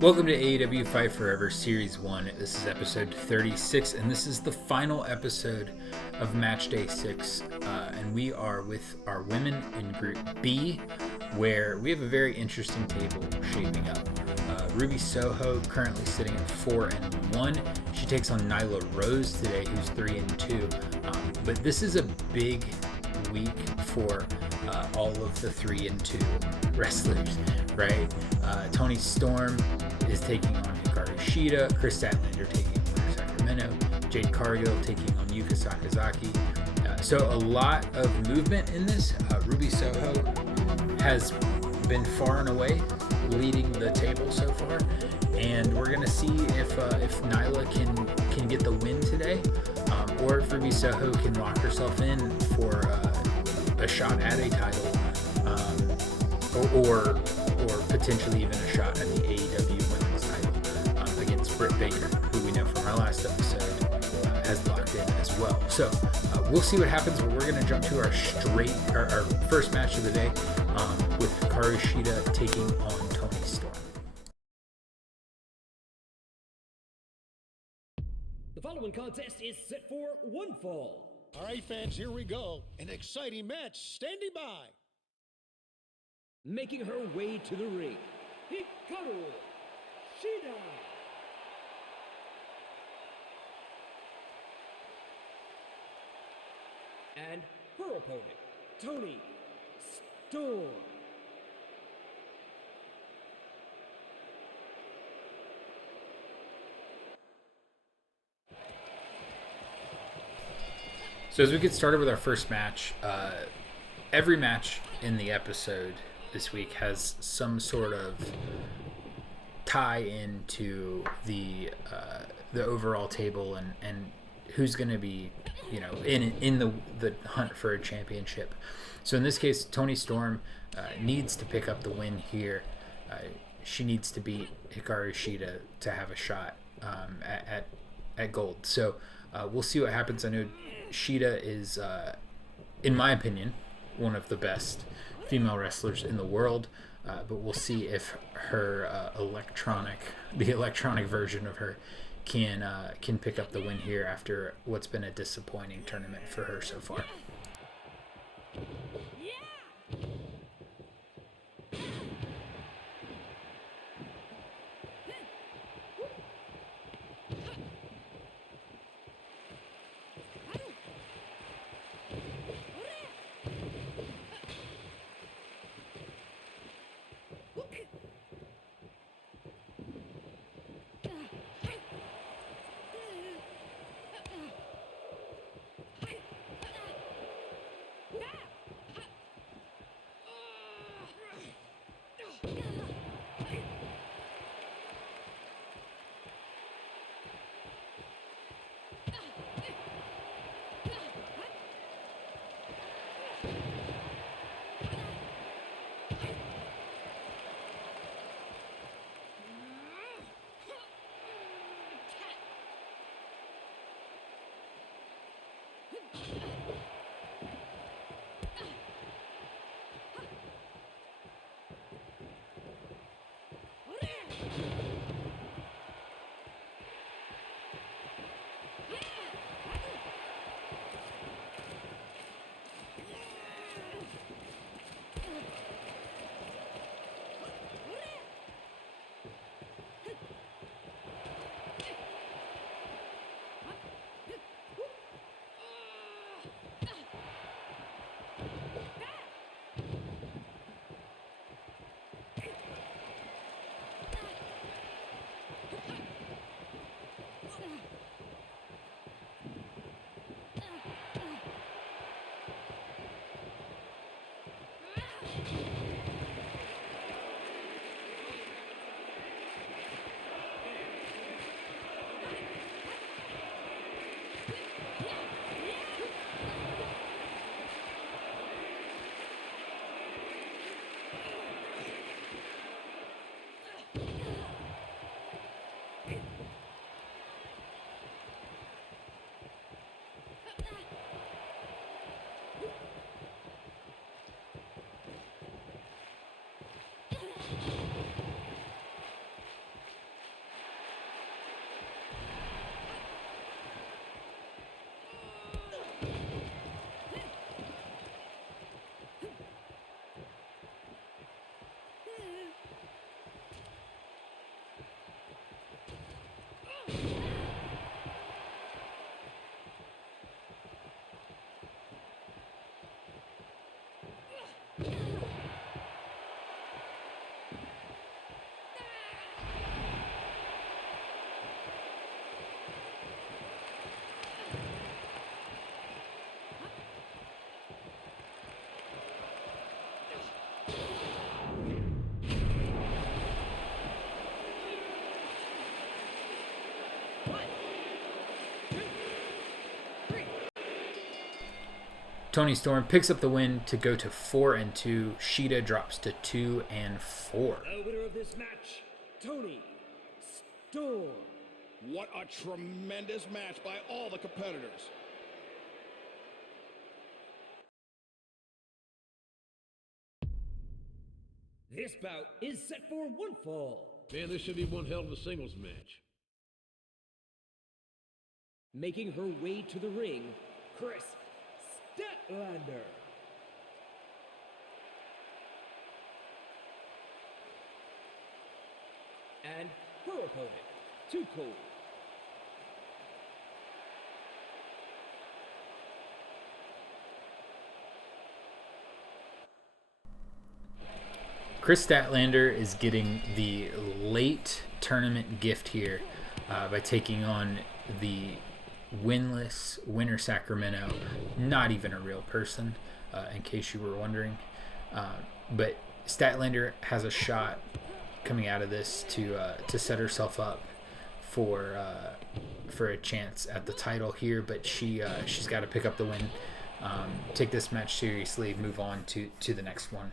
Welcome to AEW Fight Forever Series 1. This is episode 36, and this is the final episode of Matchday 6. And we are with our women in Group B, where we have a very interesting table shaping up. Ruby Soho currently sitting at 4-1. She takes on Nyla Rose today, who's 3-2. But this is a big week for all of the 3-2 wrestlers, right? Toni Storm is taking on Hikaru Shida, Kris Statlander taking on Sacramento, Jade Cargill taking on Yuka Sakazaki. So a lot of movement in this. Ruby Soho has been far and away leading the table so far, and we're gonna see if Nyla can get the win today, or if Ruby Soho can lock herself in for a shot at a title, or potentially even a shot at the AEW Women's title against Britt Baker, who we know from our last episode has locked in as well. So we'll see what happens, but we're going to jump to our first match of the day with Hikaru Shida taking on Toni Storm. The following contest is set for one fall. All right, fans, here we go. An exciting match standing by. Making her way to the ring, Hikaru Shida. And her opponent, Toni Storm. So as we get started with our first match, every match in the episode this week has some sort of tie into the overall table and who's going to be, in the hunt for a championship. So in this case, Toni Storm needs to pick up the win here. She needs to beat Hikaru Shida to have a shot at gold. So we'll see what happens. I know Shida is, in my opinion, one of the best female wrestlers in the world, but we'll see if her the electronic version of her can pick up the win here after what's been a disappointing tournament for her so far. Toni Storm picks up the win to go to 4-2. Shida drops to 2-4. The winner of this match, Toni Storm. What a tremendous match by all the competitors. This bout is set for one fall. Man, this should be one hell of a singles match. Making her way to the ring, Kris Statlander. And her opponent, Too Cold. Kris Statlander is getting the late tournament gift here by taking on the winless winner Sacramento. Not even a real person, in case you were wondering. But Statlander has a shot coming out of this to set herself up for a chance at the title here. But she's got to pick up the win, take this match seriously, move on to the next one.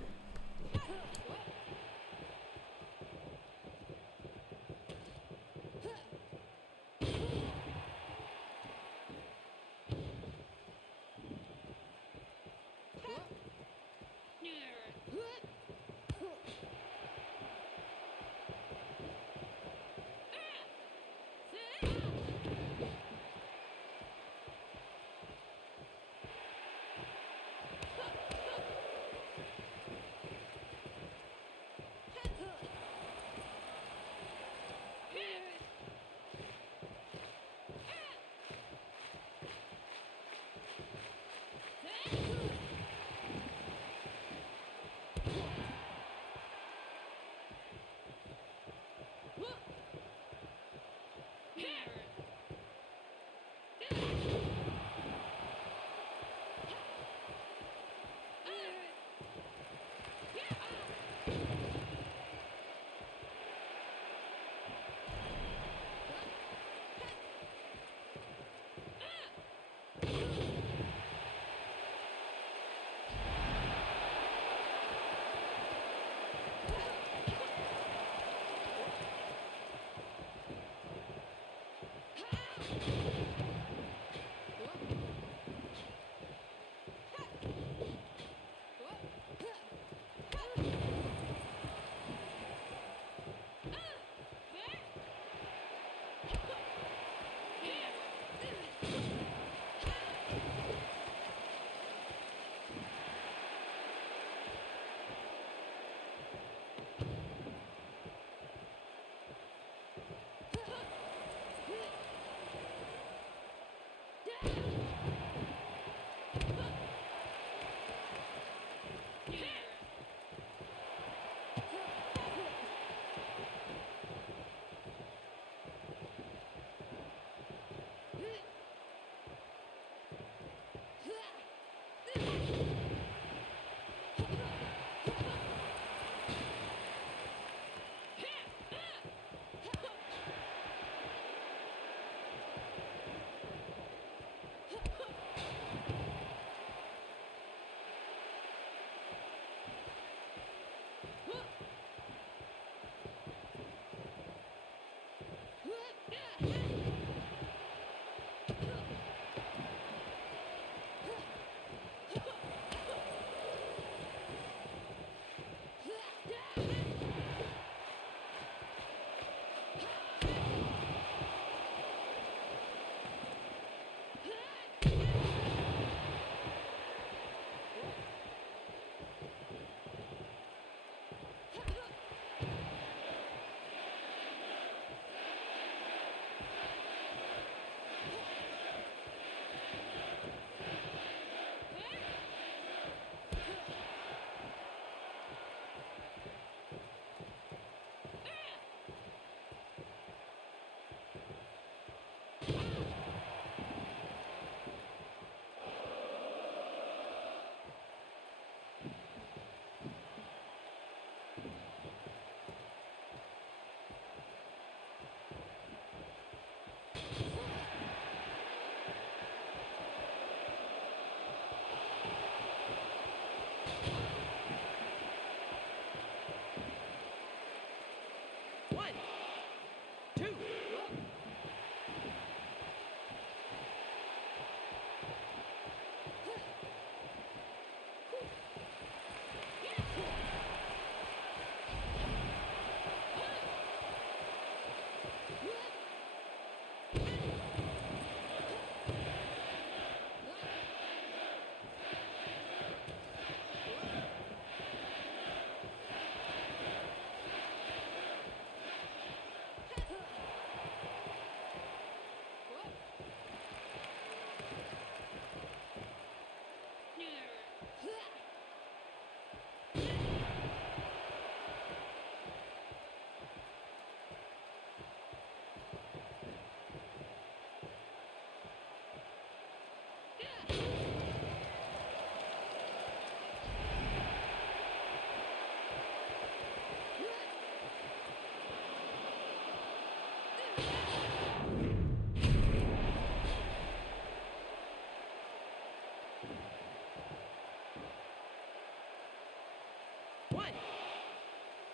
One,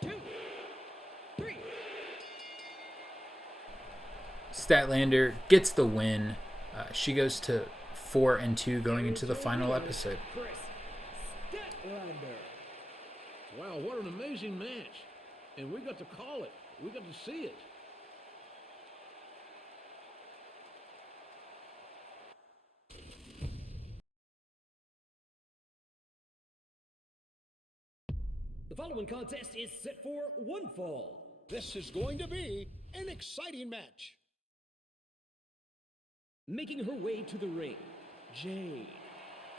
two, three. Statlander gets the win. She goes to 4-2 going into the final episode. Kris, Statlander. Wow, what an amazing match. And we got to call it. We got to see it. The following contest is set for one fall. This is going to be an exciting match. Making her way to the ring, Jade,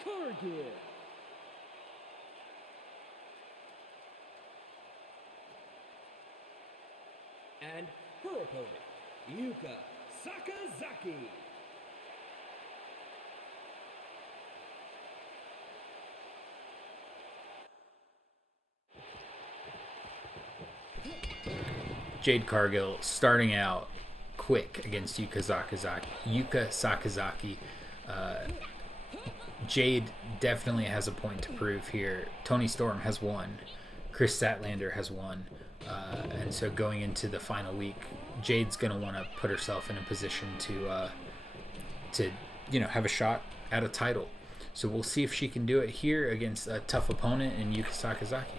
Cargill. And her opponent, Yuka, Sakazaki. Jade Cargill starting out quick against Yuka Sakazaki. Jade definitely has a point to prove here. Toni Storm has won. Kris Statlander has won. And so going into the final week, Jade's going to want to put herself in a position to have a shot at a title. So we'll see if she can do it here against a tough opponent in Yuka Sakazaki.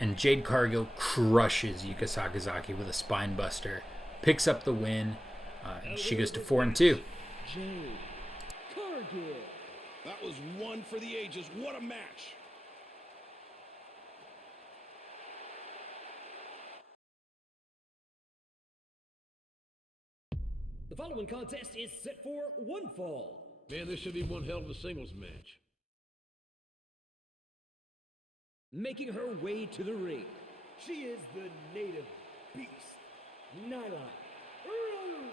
And Jade Cargill crushes Yuka Sakazaki with a spine buster, picks up the win, and she goes to 4-2. Jade Cargill. That was one for the ages. What a match. The following contest is set for one fall. Man, this should be one hell of a singles match. Making her way to the ring, she is the native beast, Nyla Rose.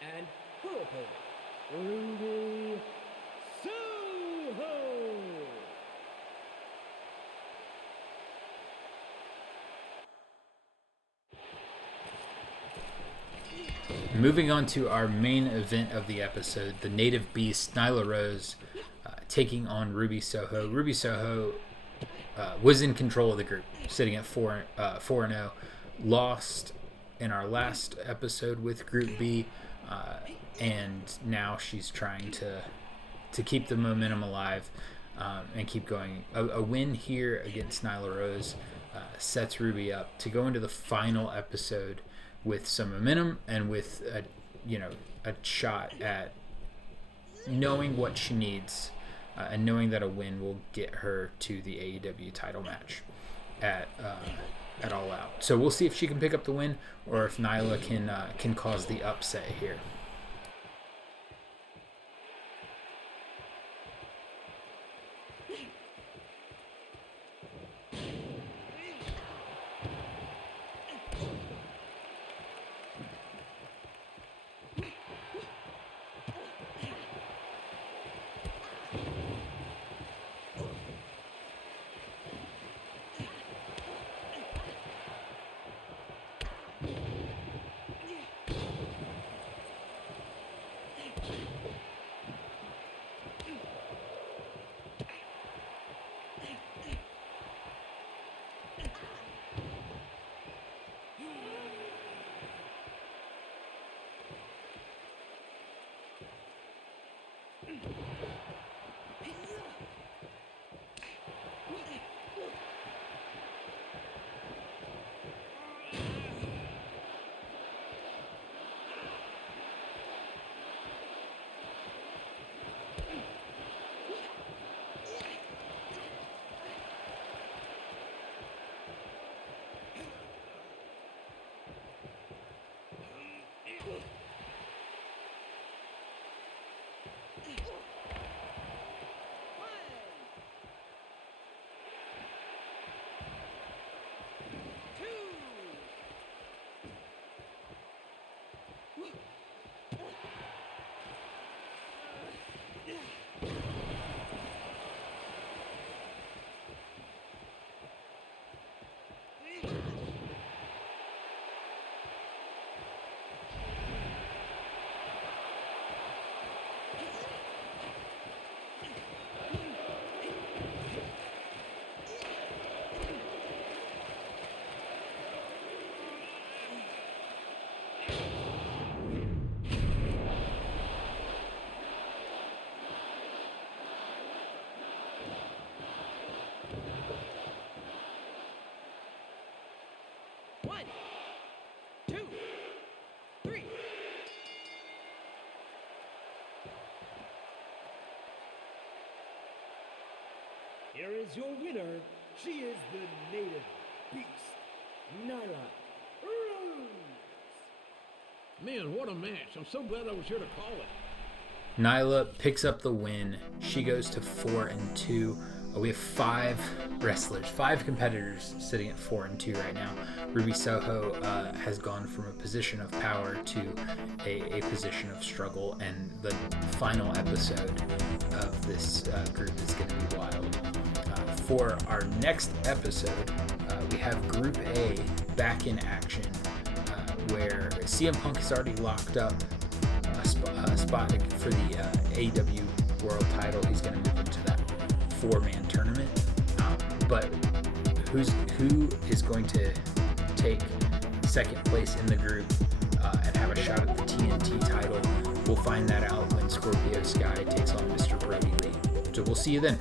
And her opponent, Ruby Soho. Moving on to our main event of the episode, the native beast, Nyla Rose, taking on Ruby Soho. Ruby Soho was in control of the group, sitting at 4-0. Lost in our last episode with Group B, and now she's trying to keep the momentum alive and keep going. A win here against Nyla Rose sets Ruby up to go into the final episode with some momentum and with a shot at knowing what she needs. And knowing that a win will get her to the AEW title match at All Out. So we'll see if she can pick up the win or if Nyla can cause the upset here. Here is your winner, She is the native beast, Nyla Rose. Man, what a match. I'm so glad I was here to call it. Nyla picks up the win. She goes to 4-2. We have 5 wrestlers, 5 competitors sitting at 4-2 right now. Ruby Soho has gone from a position of power to a position of struggle, and the final episode of this group is going to be wild. For our next episode, we have Group A back in action, where CM Punk has already locked up a spot for the AEW World Title. He's going to move into that 4-man tournament. But who is going to take second place in the group and have a shot at the TNT title? We'll find that out when Scorpio Sky takes on Mr. Brody Lee. So we'll see you then.